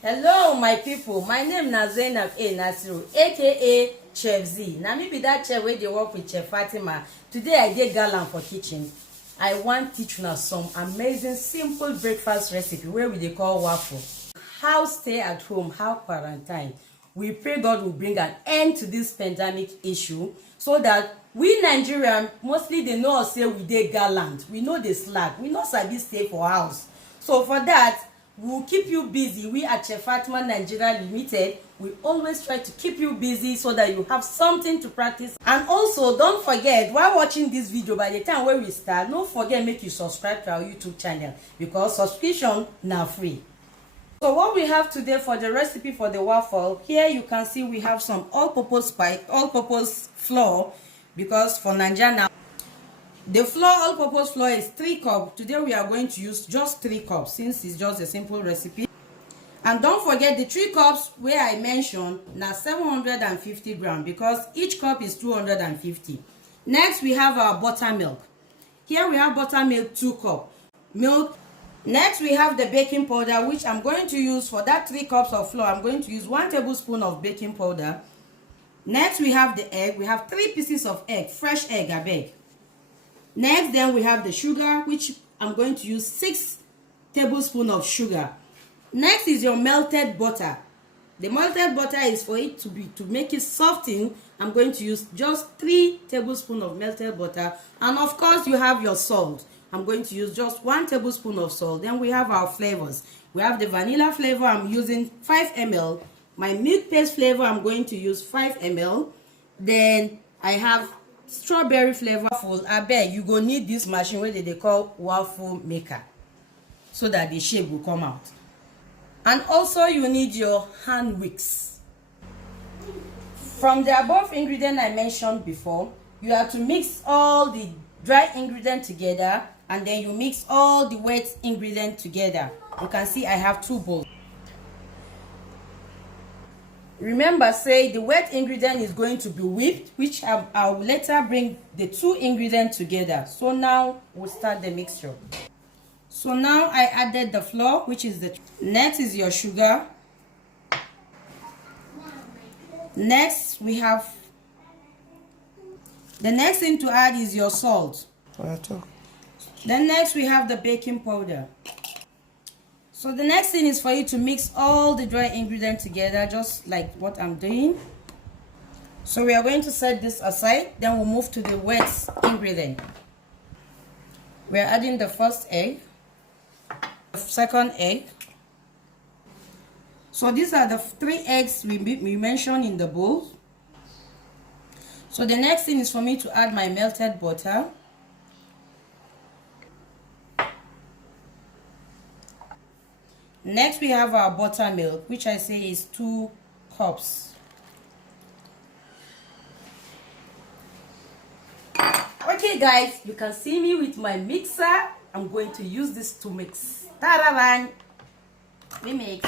Hello my people, my name na Zainab A Nasiru aka Chef Z. Na me be that chef wey dey work with Chef Fatima. Today I dey gala for kitchen. I wan teach una some amazing simple breakfast recipe wey we dey call waffle. How stay at home, how quarantine. We pray God will bring an end to this pandemic issue so that we Nigerians mostly dey know us say we dey gallant, we no dey slack, we no sabi stay for house. So for that, we will keep you busy. We at Chef Fatima Nigeria Limited, we always try to keep you busy so that you have something to practice. And also, don't forget, while watching this video, by the time when we start, don't forget make you subscribe to our YouTube channel because subscription now free. So what we have today for the recipe for the waffle, here you can see we have some all-purpose flour, because for Nigeria now, the flour, all-purpose flour is 3 cups. Today we are going to use just 3 cups since it's just a simple recipe. And don't forget the 3 cups where I mentioned now 750 grams because each cup is 250. Next we have our buttermilk. Here we have buttermilk 2 cups. Milk. Next we have the baking powder, which I'm going to use for that 3 cups of flour. I'm going to use 1 tablespoon of baking powder. Next we have the egg. We have 3 pieces of egg, fresh egg, I beg. Next, then we have the sugar, which I'm going to use 6 tablespoons of sugar. Next is your melted butter. The melted butter is for it to make it soften. I'm going to use just 3 tablespoons of melted butter. And of course, you have your salt. I'm going to use just 1 tablespoon of salt. Then we have our flavors. We have the vanilla flavor. I'm using 5 ml. My milk paste flavor, I'm going to use 5 ml. Then I have strawberry flavor. Waffle, I beg you go need this machine where they call waffle maker so that the shape will come out. And also you need your hand wicks. From the above ingredient I mentioned before, you have to mix all the dry ingredient together and then you mix all the wet ingredient together. You can see I have 2 bowls. Remember, say the wet ingredient is going to be whipped, which I'll later bring the 2 ingredients together. So now we'll start the mixture. So now I added the flour, which is the next is your sugar. Next we have the next thing to add is your salt. Then next we have the baking powder. So the next thing is for you to mix all the dry ingredients together, just like what I'm doing. So we are going to set this aside, then we'll move to the wet ingredient. We are adding the first egg, the second egg. So these are the 3 eggs we mentioned in the bowl. So the next thing is for me to add my melted butter. Next we have our buttermilk, which I say is 2 cups. Okay guys, you can see me with my mixer. I'm going to use this to mix. Ta-da-bang! We mix.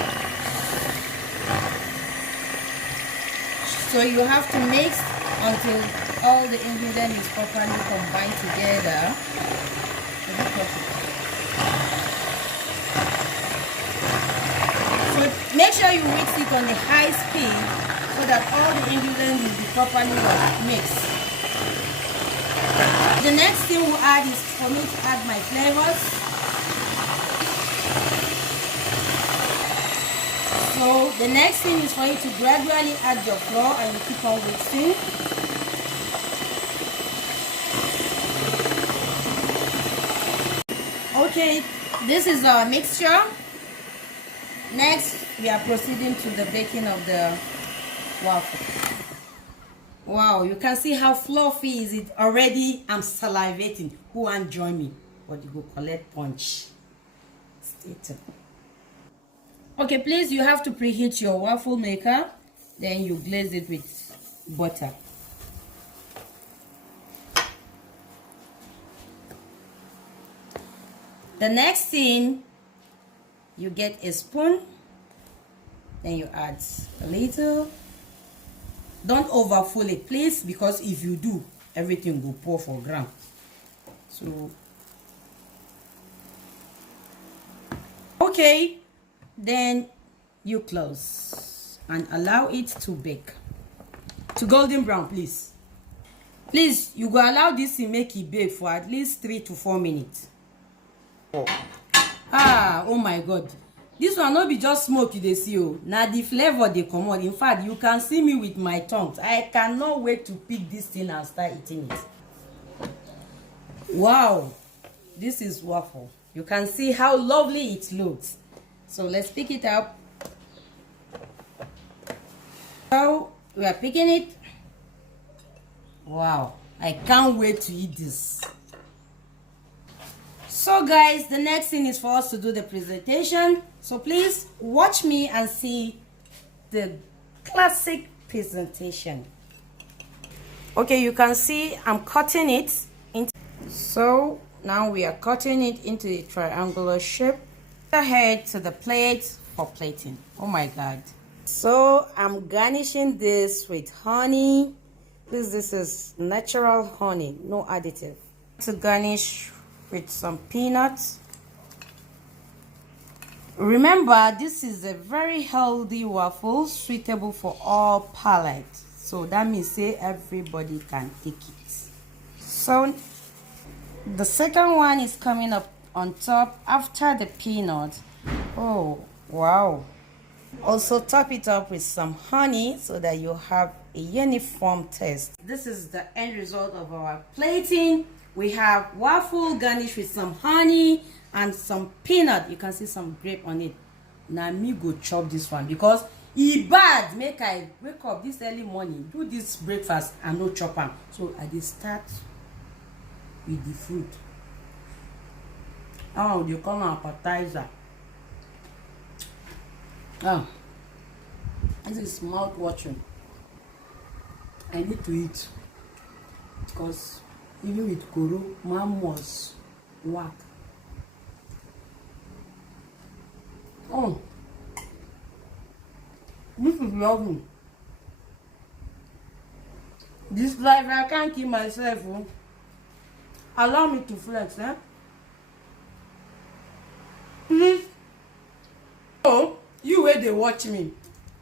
So you have to mix until all the ingredients is properly combined together. Make sure you mix it on a high speed so that all the ingredients will be properly mixed. The next thing we'll add is for me to add my flavors. So the next thing is for you to gradually add your flour and you keep on mixing. Okay, this is our mixture. Next, we are proceeding to the baking of the waffle. Wow, you can see how fluffy is it already. I'm salivating. Who won't join me? But you go collect punch. Stay tuned. Okay, please, you have to preheat your waffle maker. Then you glaze it with butter. The next thing, you get a spoon, then you add a little. Don't overfill it, please, because if you do, everything will pour for ground. So, okay, then you close and allow it to bake to golden brown. Please you go allow this to make it bake for at least 3 to 4 minutes. Oh my god, this one no be just smoke you dey see. Now the flavor dey comot. In fact, you can see me with my tongue. I cannot wait to pick this thing and start eating it. Wow, this is waffle. You can see how lovely it looks. So let's pick it up. So we are picking it. Wow, I can't wait to eat this. So guys, the next thing is for us to do the presentation. So please watch me and see the classic presentation. Okay, you can see I'm cutting it into. So now we are cutting it into a triangular shape. Ahead to the plate for plating. Oh my god. So I'm garnishing this with honey. This is natural honey, no additive. To garnish with some peanuts. Remember, this is a very healthy waffle, suitable for all palates. So that means say everybody can take it. So the second one is coming up on top after the peanut. Oh wow. Also top it up with some honey so that you have a uniform taste. This is the end result of our plating. We have waffle garnished with some honey and some peanut. You can see some grape on it. Now me go chop this one because e bad make I wake up this early morning, do this breakfast and no chop am. So I dey start with the fruit. Oh, they call an appetizer. This is mouth watering. I need to eat because even with Koro, mom was whack. This is lovely. This life I can't keep myself. Allow me to flex, Please. Oh, you where they watch me.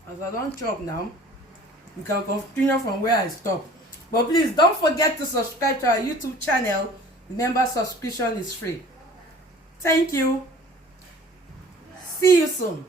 As I don't chop now, you can continue from where I stop. But please don't forget to subscribe to our YouTube channel. Remember, subscription is free. Thank you. See you soon.